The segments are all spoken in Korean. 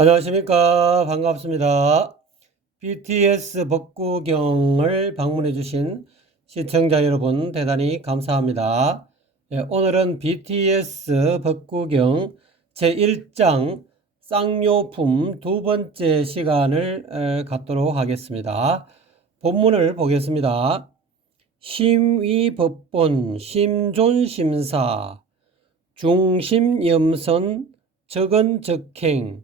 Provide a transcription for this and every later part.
안녕하십니까. 반갑습니다. BTS 법구경을 방문해 주신 시청자 여러분 대단히 감사합니다. 오늘은 BTS 법구경 제1장 쌍요품 두 번째 시간을 갖도록 하겠습니다. 본문을 보겠습니다. 심의법본 심존심사 중심염선 적은적행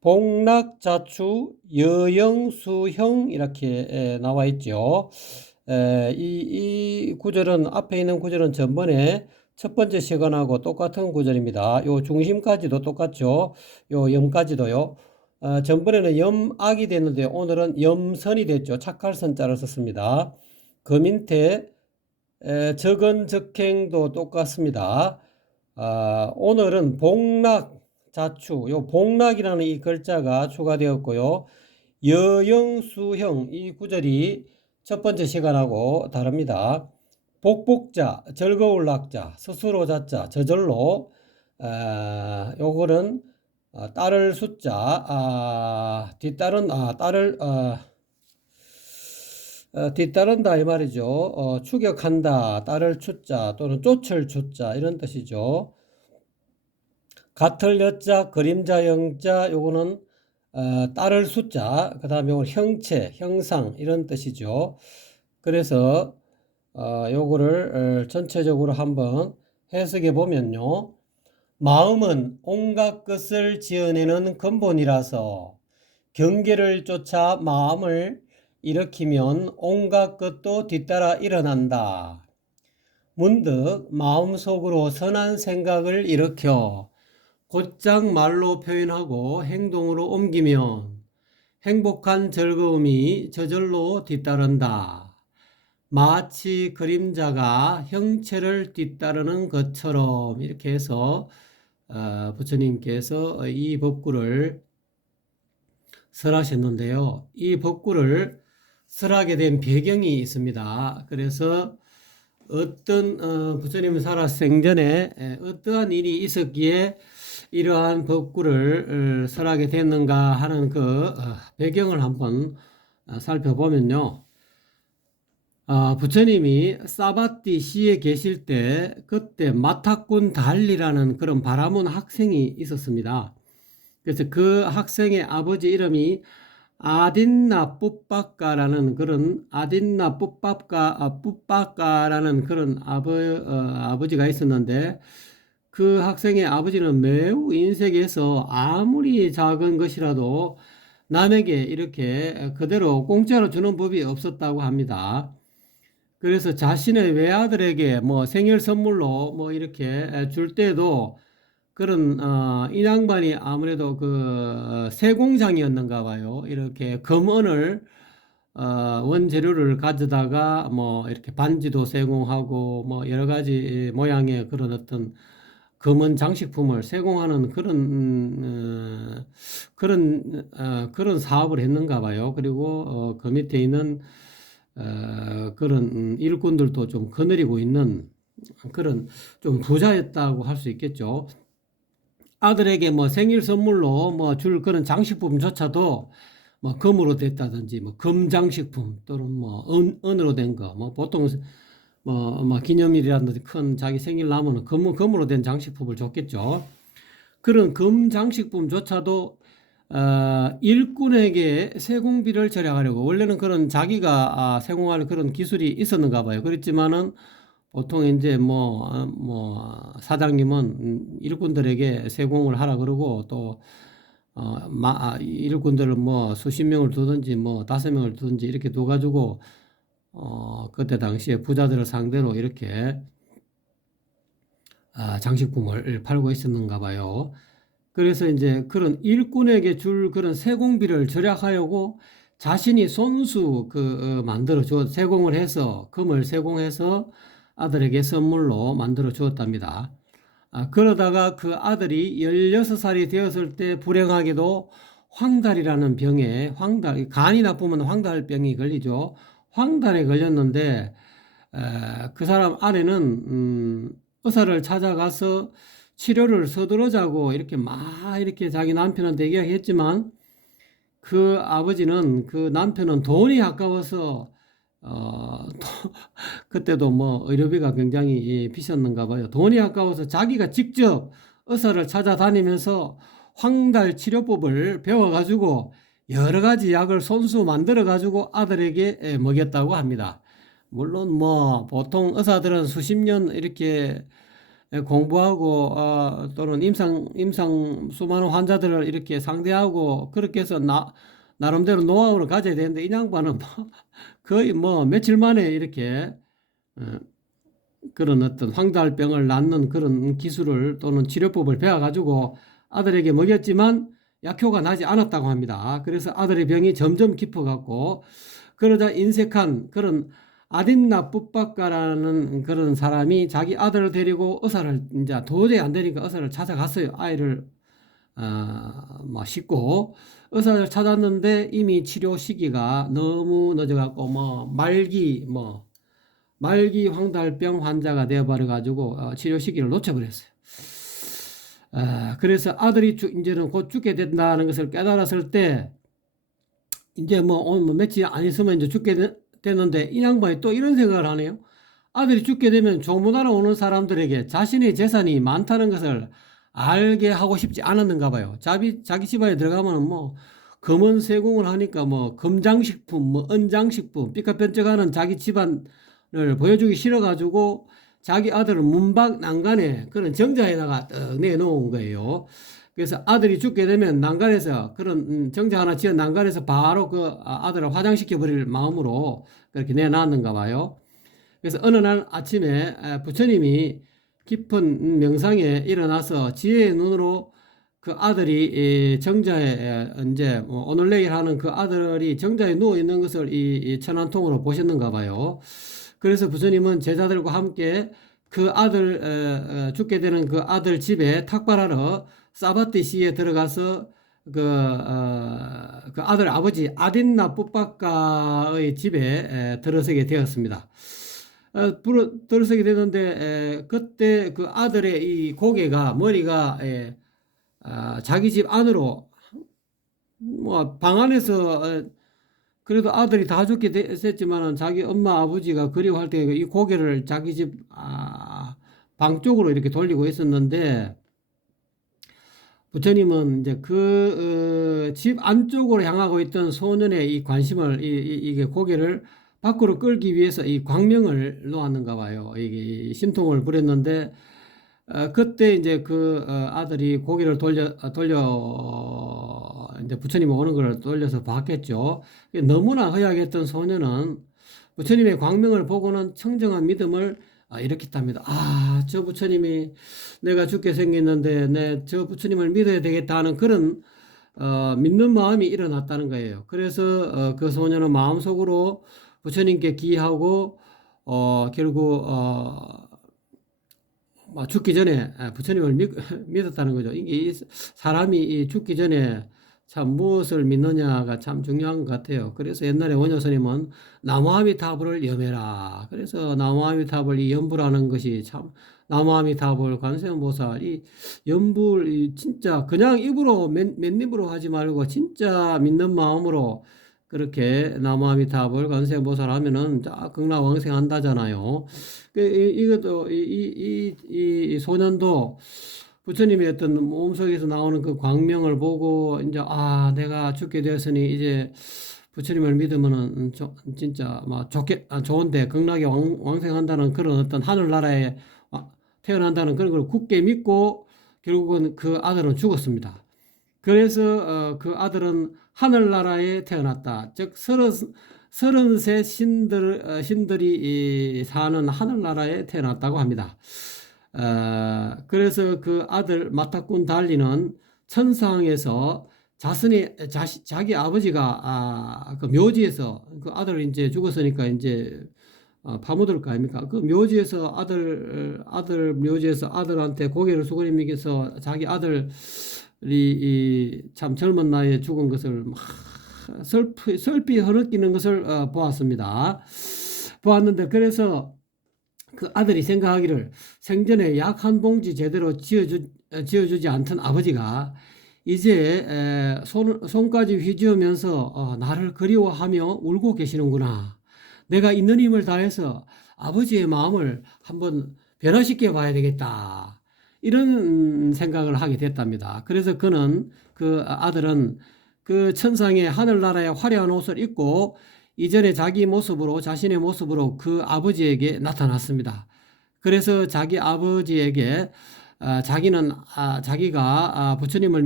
복락자추 여영수형 이렇게 나와 있죠. 이 구절은 앞에 있는 구절은 전번에 첫 번째 시간하고 똑같은 구절입니다. 요 중심까지도 똑같죠. 요 염까지도요. 전번에는 염악이 됐는데 오늘은 염선이 됐죠. 착할선자를 썼습니다. 그 밑에 적은적행도 똑같습니다. 오늘은 복락 자추, 요 복락이라는 이 글자가 추가되었고요. 여영수형 이 구절이 첫 번째 시간하고 다릅니다. 복복자, 즐거울 낙자, 스스로 자자, 저절로 요거는 따를 숫자, 뒤따른 따를 뒤따른다 이 말이죠. 추격한다, 따를 추자 또는 쫓을 추자 이런 뜻이죠. 같을 여자, 그림자 영자, 요거는 따를 숫자, 그 다음에 요건 형체, 형상 이런 뜻이죠. 그래서 요거를 전체적으로 한번 해석해 보면요. 마음은 온갖 것을 지어내는 근본이라서 경계를 쫓아 마음을 일으키면 온갖 것도 뒤따라 일어난다. 문득 마음속으로 선한 생각을 일으켜 곧장 말로 표현하고 행동으로 옮기면 행복한 즐거움이 저절로 뒤따른다. 마치 그림자가 형체를 뒤따르는 것처럼 이렇게 해서 부처님께서 이 법구를 설하셨는데요. 이 법구를 설하게 된 배경이 있습니다. 그래서 어떤 부처님 살아 생전에 어떠한 일이 있었기에 이러한 법구를 설하게 됐는가 하는 그 배경을 한번 살펴보면요. 부처님이 사바띠 시에 계실 때 그때 마타꾼 달리라는 그런 바라문 학생이 있었습니다. 그래서 그 학생의 아버지 이름이 아딘나 뿌빠까라는 그런 뿌빠까라는 그런 아버지가 있었는데 그 학생의 아버지는 매우 인색해서 아무리 작은 것이라도 남에게 이렇게 그대로 공짜로 주는 법이 없었다고 합니다. 그래서 자신의 외아들에게 뭐 생일 선물로 뭐 이렇게 줄 때도 그런 이 양반이 아무래도 그 세공장이었는가 봐요. 이렇게 금은을 원재료를 가져다가 뭐 이렇게 반지도 세공하고 뭐 여러 가지 모양의 그런 어떤 금은 장식품을 세공하는 그런 사업을 했는가 봐요. 그리고 그 밑에 있는 그런 일꾼들도 좀 거느리고 있는 그런 좀 부자였다고 할 수 있겠죠. 아들에게 뭐 생일 선물로 뭐 줄 그런 장식품조차도 뭐 금으로 됐다든지 뭐 금장식품 또는 뭐 은으로 된 거 뭐 보통 뭐 기념일이라든지 큰 자기 생일 나면은 금으로 된 장식품을 줬겠죠. 그런 금 장식품조차도 일꾼에게 세공비를 절약하려고 원래는 그런 자기가 세공할 그런 기술이 있었는가 봐요. 그렇지만은 보통 이제 뭐 사장님은 일꾼들에게 세공을 하라 그러고 또 일꾼들을 뭐 수십 명을 두든지 뭐 5명을 두든지 이렇게 둬가지고 그때 당시에 부자들을 상대로 이렇게 장식품을 팔고 있었는가 봐요. 그래서 이제 그런 일꾼에게 줄 그런 세공비를 절약하려고 자신이 손수 만들어 주어 세공을 해서 금을 세공해서 아들에게 선물로 만들어 주었답니다. 그러다가 그 아들이 16살이 되었을 때 불행하게도 황달이라는 병에 간이 나쁘면 황달병이 걸리죠. 황달에 걸렸는데 그 사람 아내는 의사를 찾아가서 치료를 서두르자고 이렇게 막 이렇게 자기 남편한테 이야기했지만 그 아버지는 그 남편은 돈이 아까워서 그때도 뭐 의료비가 굉장히 비쌌는가 봐요. 돈이 아까워서 자기가 직접 의사를 찾아다니면서 황달 치료법을 배워가지고 여러 가지 약을 손수 만들어가지고 아들에게 먹였다고 합니다. 물론 뭐 보통 의사들은 수십 년 이렇게 공부하고 또는 임상 수많은 환자들을 이렇게 상대하고 그렇게 해서 나름대로 노하우를 가져야 되는데 이 양반은 뭐 거의 뭐 며칠 만에 이렇게 어, 그런 어떤 황달병을 낫는 그런 기술을 또는 치료법을 배워가지고 아들에게 먹였지만 약효가 나지 않았다고 합니다. 그래서 아들의 병이 점점 깊어갔고 그러자 인색한 그런 아딘나 풋박가라는 그런 사람이 자기 아들을 데리고 의사를 이제 도저히 안 되니까 의사를 찾아갔어요. 아이를 뭐 싣고 의사를 찾았는데 이미 치료 시기가 너무 늦어갖고 말기 황달병 환자가 되어버려 가지고 치료 시기를 놓쳐버렸어요. 그래서 아들이 이제는 곧 죽게 된다는 것을 깨달았을 때 이제 뭐 며칠 안 있으면 이제 죽게 되는데 이 양반이 또 이런 생각을 하네요. 아들이 죽게 되면 조문하러 오는 사람들에게 자신의 재산이 많다는 것을 알게 하고 싶지 않았는가 봐요. 자기 집안에 들어가면 뭐 금은 세공을 하니까 뭐 금장식품, 뭐 은장식품, 삐까뻔쩍하는 자기 집안을 보여주기 싫어가지고 자기 아들을 문밖 난간에 그런 정자에다가 떡 내놓은 거예요. 그래서 아들이 죽게 되면 난간에서 그런 정자 하나 지은 난간에서 바로 그 아들을 화장시켜 버릴 마음으로 그렇게 내놨는가 봐요. 그래서 어느 날 아침에 부처님이 깊은 명상에 일어나서 지혜의 눈으로 그 아들이 정자에 이제 오늘 내일 하는 그 아들이 정자에 누워 있는 것을 이 천안통으로 보셨는가 봐요. 그래서 부처님은 제자들과 함께 그 아들 죽게 되는 그 아들 집에 탁발하러 사바티시에 들어가서 그 아들 아버지 아딘나 풋박가의 집에 들어서게 되었습니다. 들어서게 되는데 그때 그 아들의 이 고개가 머리가 자기 집 안으로 뭐 방 안에서 그래도 아들이 다 죽게 됐지만은 자기 엄마 아버지가 그리워할 때 이 고개를 자기 집 방 쪽으로 이렇게 돌리고 있었는데 부처님은 이제 그 집 안쪽으로 향하고 있던 소년의 이 관심을 이게 고개를 밖으로 끌기 위해서 이 광명을 놓았는가 봐요. 이게 심통을 부렸는데 그때 이제 그 아들이 고개를 돌려 이제 부처님 오는 걸 돌려서 봤겠죠. 너무나 허약했던 소년은 부처님의 광명을 보고는 청정한 믿음을 일으켰답니다. 저 부처님이 내가 죽게 생겼는데 저 부처님을 믿어야 되겠다 하는 그런 믿는 마음이 일어났다는 거예요. 그래서 그 소년은 마음속으로 부처님께 기하고 결국 죽기 전에 부처님을 믿었다는 거죠. 이게 사람이 죽기 전에 참 무엇을 믿느냐가 참 중요한 것 같아요. 그래서 옛날에 원효스님은 나무아미타불을 염해라. 그래서 나무아미타불 이 염불하는 것이 참 나무아미타불 관세음보살 이 염불 이 진짜 그냥 입으로 맨입으로 하지 말고 진짜 믿는 마음으로 그렇게 나무아미타불 관세음보살 하면은 극락왕생한다잖아요. 이것도 이 소년도 부처님의 어떤 몸속에서 나오는 그 광명을 보고 이제 내가 죽게 되었으니 이제 부처님을 믿으면은 진짜 막 좋은데 극락에 왕생한다는 그런 어떤 하늘나라에 태어난다는 그런 걸 굳게 믿고 결국은 그 아들은 죽었습니다. 그래서 그 아들은 하늘나라에 태어났다. 즉 33 신들이 사는 하늘나라에 태어났다고 합니다. 그래서 그 아들 마타꾼 달리는 천상에서 자기 아버지가 그 묘지에서 그 아들 이제 죽었으니까 이제 파묻을 거 아닙니까? 그 묘지에서 아들 묘지에서 아들한테 고개를 숙이면서 자기 아들이 참 젊은 나이에 죽은 것을 막 슬피 흐느끼는 것을 보았습니다. 보았는데 그래서 그 아들이 생각하기를 생전에 약 한 봉지 제대로 지어주지 않던 아버지가 이제 손까지 휘저으면서 나를 그리워하며 울고 계시는구나. 내가 있는 힘을 다해서 아버지의 마음을 한번 변화시켜 봐야 되겠다. 이런 생각을 하게 됐답니다. 그래서 그 아들은 그 천상의 하늘나라의 화려한 옷을 입고 이전에 자신의 모습으로 그 아버지에게 나타났습니다. 그래서 자기 아버지에게 자기가 부처님을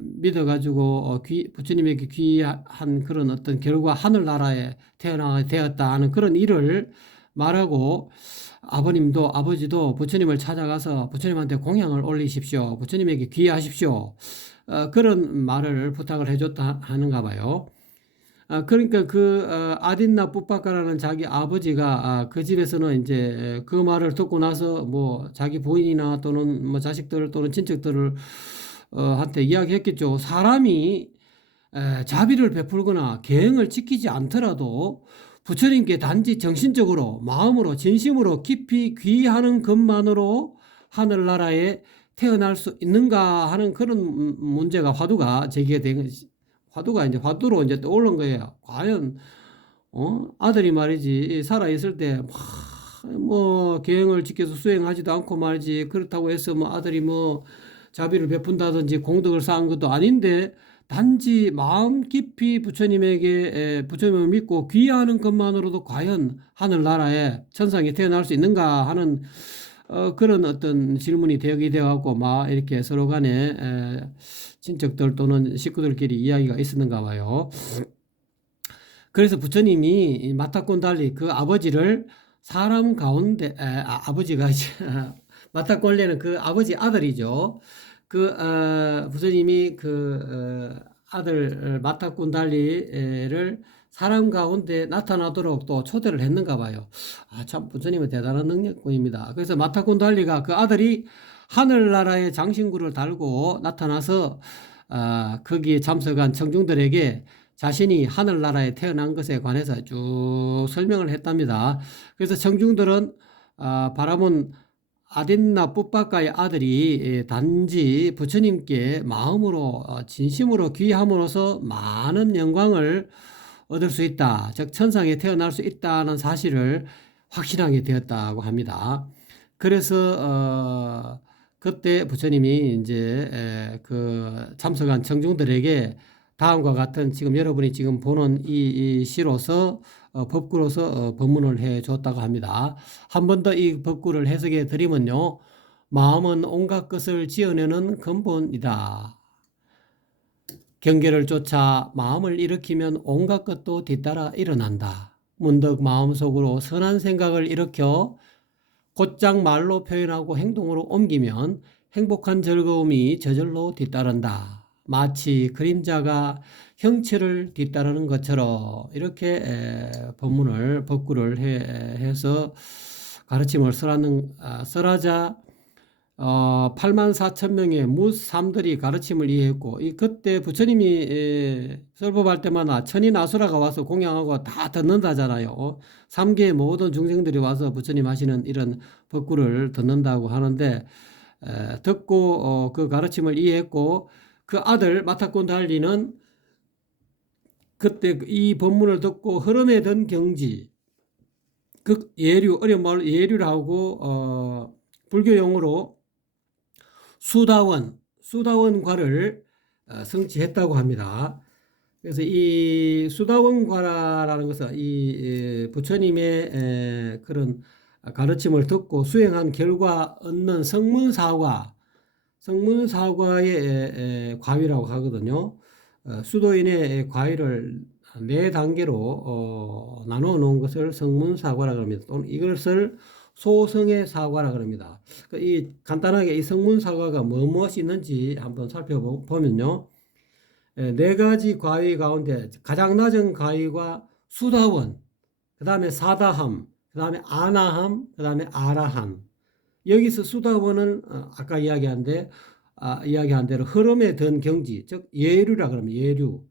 믿어가지고 부처님에게 귀한 그런 어떤 결과 하늘나라에 태어나게 되었다 하는 그런 일을 말하고 아버지도 부처님을 찾아가서 부처님한테 공양을 올리십시오. 부처님에게 귀하십시오. 그런 말을 부탁을 해줬다 하는가 봐요. 그러니까 아딘나 푸빠카라는 자기 아버지가 그 집에서는 이제 그 말을 듣고 나서 뭐 자기 부인이나 또는 뭐 자식들 또는 친척들을 한테 이야기했겠죠. 사람이 자비를 베풀거나 계행을 지키지 않더라도 부처님께 단지 정신적으로 마음으로 진심으로 깊이 귀하는 것만으로 하늘나라에 태어날 수 있는가 하는 그런 문제가 화두가 제기가 된 화두로 이제 떠오른 거예요. 과연 아들이 말이지 살아 있을 때 뭐 계행을 지켜서 수행하지도 않고 말이지 그렇다고 해서 뭐 아들이 뭐 자비를 베푼다든지 공덕을 쌓은 것도 아닌데 단지 마음 깊이 부처님을 믿고 귀하는 것만으로도 과연 하늘나라에 천상에 태어날 수 있는가 하는 그런 어떤 질문이 되게 되어갖고 막 이렇게 서로 간에 친척들 또는 식구들끼리 이야기가 있었는가 봐요. 그래서 부처님이 마타콘 달리 그 아버지를 사람 가운데 아버지가 마타콘레는 그 아버지 아들이죠. 부처님이 아들 마타콘 달리를 사람 가운데 나타나도록 또 초대를 했는가 봐요. 참 부처님은 대단한 능력꾼입니다. 그래서 마타콘 달리가 그 아들이 하늘나라의 장신구를 달고 나타나서 거기에 참석한 청중들에게 자신이 하늘나라에 태어난 것에 관해서 쭉 설명을 했답니다. 그래서 청중들은 바라본 아딘나 푸빠카의 아들이 단지 부처님께 마음으로 진심으로 귀함으로써 많은 영광을 얻을 수 있다. 즉 천상에 태어날 수 있다는 사실을 확신하게 되었다고 합니다. 그래서 그때 부처님이 이제 참석한 청중들에게 다음과 같은 지금 여러분이 지금 보는 이 시로서 법구로서 법문을 해 줬다고 합니다. 한 번 더 이 법구를 해석해 드리면요. 마음은 온갖 것을 지어내는 근본이다. 경계를 쫓아 마음을 일으키면 온갖 것도 뒤따라 일어난다. 문득 마음속으로 선한 생각을 일으켜 곧장 말로 표현하고 행동으로 옮기면 행복한 즐거움이 저절로 뒤따른다. 마치 그림자가 형체를 뒤따르는 것처럼 이렇게 법구를 해서 가르침을 설하자 84,000명의 무삼들이 가르침을 이해했고 그때 부처님이 설법할 때마다 천인 아수라가 와서 공양하고 다 듣는다잖아요. 3계의 모든 중생들이 와서 부처님 하시는 이런 법구를 듣는다고 하는데 듣고 그 가르침을 이해했고 그 아들 마타콘 달리는 그때 이 법문을 듣고 흐름에 든 경지 예류 어려운 말로 예류라고 불교 용어로 수다원과를 성취했다고 합니다. 그래서 이 수다원과라는 것은 이 부처님의 그런 가르침을 듣고 수행한 결과 얻는 성문사과의 과위라고 하거든요. 수도인의 과위를 4단계로 나누어 놓은 것을 성문사과라고 합니다. 또는 이것을 소성의 사과라고 합니다. 간단하게 이 성문사과가 무엇이 있는지 한번 살펴보면요. 4가지 과위 가운데 가장 낮은 과위가 수다원, 그 다음에 사다함, 그 다음에 아나함, 그 다음에 아라함. 여기서 수다원은 아까 이야기한 대로 흐름에 든 경지, 즉 예류라 그러면 예류,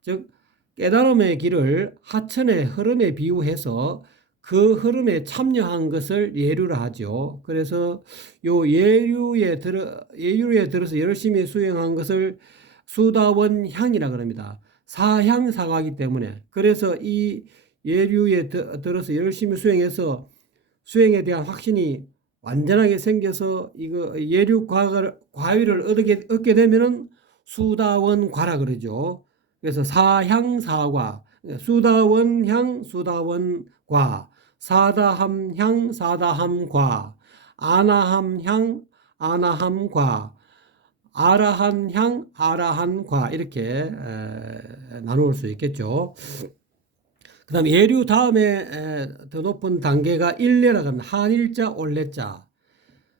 즉 깨달음의 길을 하천의 흐름에 비유해서 그 흐름에 참여한 것을 예류라 하죠. 그래서 요 예류에 들어서 열심히 수행한 것을 수다원향이라 그럽니다. 사향사가이기 때문에. 그래서 이 예류에 들어서 열심히 수행해서 수행에 대한 확신이 완전하게 생겨서 이거 예류 과위를 얻게 되면은 수다원과라 그러죠. 그래서 사향사과, 수다원향, 수다원과, 사다함향, 사다함과, 아나함향, 아나함과, 아라한향, 아라한과 이렇게 나눌 수 있겠죠. 그 다음에 예류 다음에 더 높은 단계가 일례라고 합니다. 한일자, 올레자.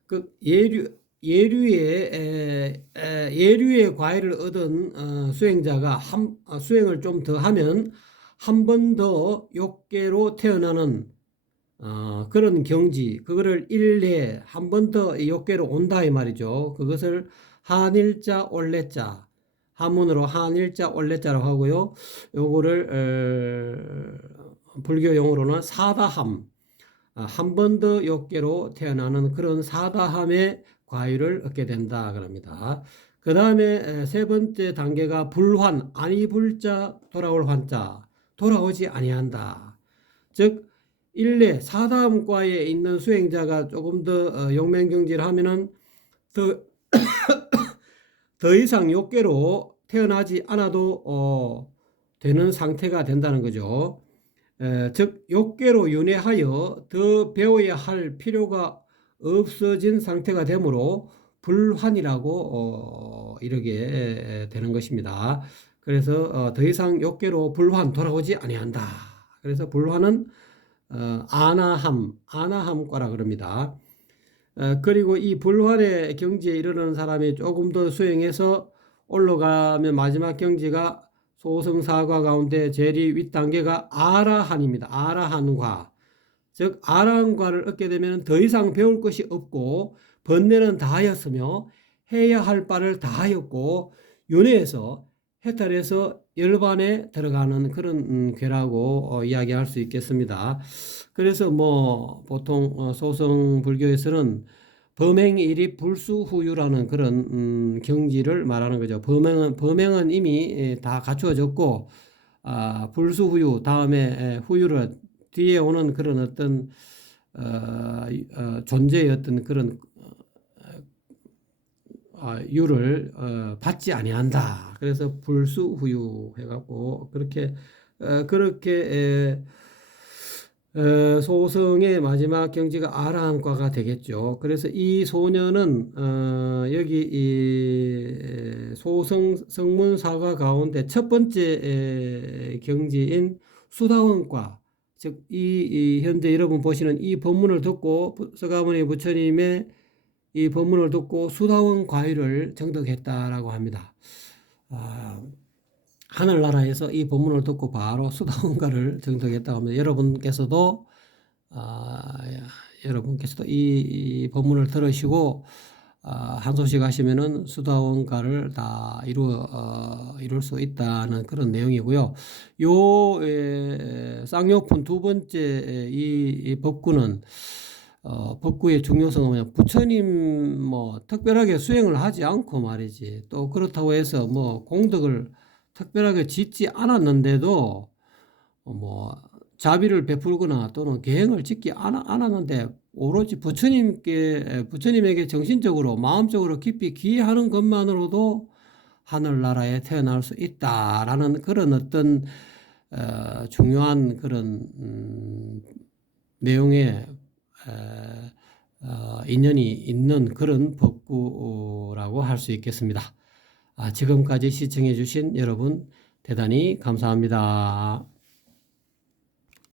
그 예류의 과외를 얻은 수행자가 수행을 좀 더 하면 한 번 더 욕계로 태어나는 그런 경지, 그거를 일례 한 번 더 욕계로 온다 이 말이죠. 그것을 한일자, 올레자, 한문으로 한일자, 올레자라고 하고요. 요거를 불교 용어로는 사다함, 한 번 더 욕계로 태어나는 그런 사다함의 과유를 얻게 된다 그럽니다. 그 다음에 세 번째 단계가 불환, 아니 불자 돌아올 환자, 돌아오지 아니한다. 즉 일례 사다함과에 있는 수행자가 조금 더 용맹경지를 하면은 더 이상 욕계로 태어나지 않아도 되는 상태가 된다는 거죠. 즉 욕계로 윤회하여 더 배워야 할 필요가 없어진 상태가 되므로 불환이라고 이렇게 되는 것입니다. 그래서 더 이상 욕계로 불환 돌아오지 아니한다. 그래서 불환은 아나함과라 그럽니다. 그리고 이 불환의 경지에 이르는 사람이 조금 더 수행해서 올라가면 마지막 경지가 소승사과 가운데 제일 윗단계가 아라한입니다. 아라한과. 즉 아라한과를 얻게 되면 더 이상 배울 것이 없고 번뇌는 다 하였으며 해야 할 바를 다 하였고 윤회에서 해탈해서 열반에 들어가는 그런 괴라고 이야기할 수 있겠습니다. 그래서 뭐 보통 소승 불교에서는 범행일이 불수후유라는 그런 경지를 말하는 거죠. 범행은 이미 다 갖추어졌고 불수후유 다음에 후유를 뒤에 오는 그런 어떤 존재의 어떤 그런 유를 받지 아니한다. 그래서 불수후유 해갖고 그렇게 소승의 마지막 경지가 아라한과가 되겠죠. 그래서 이 소녀는 여기 이 소승 성문사과 가운데 첫 번째 경지인 수다원과, 즉 이 현재 여러분 보시는 이 법문을 듣고 서가모니 부처님의 이 법문을 듣고 수다원 과위를 정득했다라고 합니다. 하늘나라에서 이 법문을 듣고 바로 수다원과를 정득했다고 합니다. 여러분께서도 이 법문을 들으시고 한 소식 하시면은 수다원과를 다 이룰 수 있다는 그런 내용이고요. 쌍욕품 두 번째 이 법구는 법구의 중요성은 뭐냐, 부처님 뭐 특별하게 수행을 하지 않고 말이지, 또 그렇다고 해서 뭐 공덕을 특별하게 짓지 않았는데도 뭐 자비를 베풀거나 또는 계행을 짓지 않았는데 오로지 부처님에게 정신적으로 마음적으로 깊이 기여하는 것만으로도 하늘나라에 태어날 수 있다라는 그런 어떤 중요한 그런 내용의 인연이 있는 그런 법구라고 할 수 있겠습니다. 지금까지 시청해 주신 여러분 대단히 감사합니다.